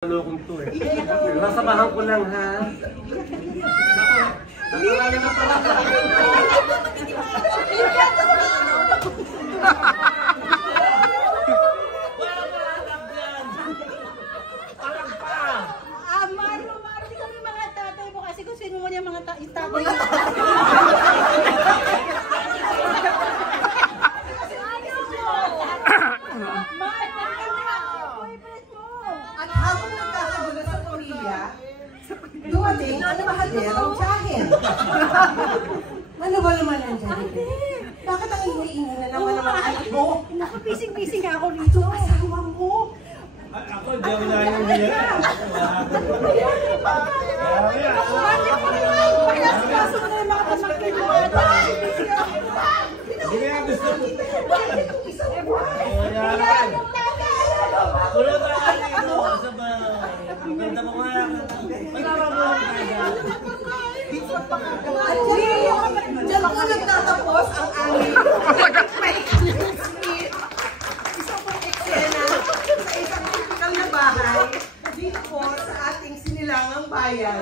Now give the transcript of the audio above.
Malokong to eh. Nasamahan ko lang ha. Maro kami mga tatay mo kasi kung sino mo niya mga tatay. At habang nagkakagulo sa pamilya, dumating ang mahalerong tiyahin. Ano ba naman ang tiyahin? Bakit ang ingay-ingay na naman ang mga anak mo? Naku, pising-pising ako dito. Asawa mo! Ako, di ako na yung hiya. Kaso mo na yung mga pamangkin mo. Hindi nga gusto mo. Bakit kung isang buhay? Kulo tayo dito. Sa ba? Ganda mo nga. Magkakaroon tayo. Diyan po nagtatapos ang aming isang pong eksena sa isang typical na bahay dito po sa ating sinilangang bayan.